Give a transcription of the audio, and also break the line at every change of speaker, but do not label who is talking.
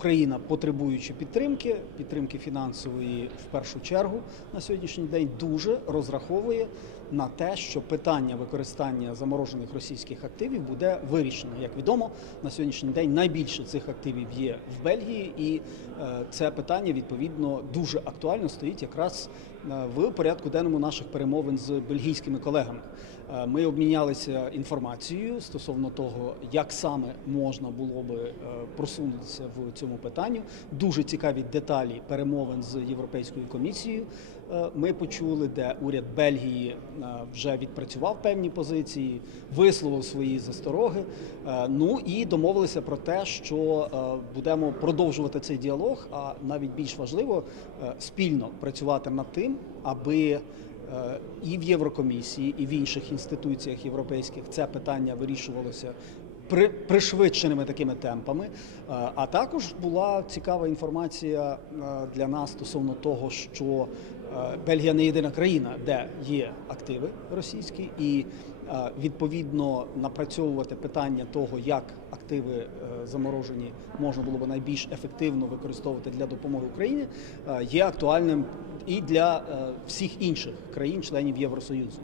Україна, потребуючи підтримки, підтримки фінансової в першу чергу на сьогоднішній день, дуже розраховує на те, що питання використання заморожених російських активів буде вирішено. Як відомо, на сьогоднішній день найбільше цих активів є в Бельгії, і е, це питання відповідно дуже актуально стоїть якраз е, в порядку денному наших перемовин з бельгійськими колегами. Е, Ми обмінялися інформацією стосовно того, як саме можна було би просунутися в цьому питанні. Дуже цікаві деталі перемовин з Європейською комісією. е, Ми почули, де уряд Бельгії е, вже відпрацював певні позиції, висловив свої застороги. Е, Ну і домовилися про те, що будемо продовжувати цей діалог. А навіть більш важливо спільно працювати над тим, аби і в Єврокомісії, і в інших інституціях європейських це питання вирішувалося при пришвидшеними такими темпами. Е, А також була цікава інформація е, для нас стосовно того, що е, Бельгія не єдина країна, де є активи російські, і відповідно напрацьовувати питання того, як активи заморожені можна було б найбільш ефективно використовувати для допомоги Україні, є актуальним і для всіх інших країн-членів Євросоюзу.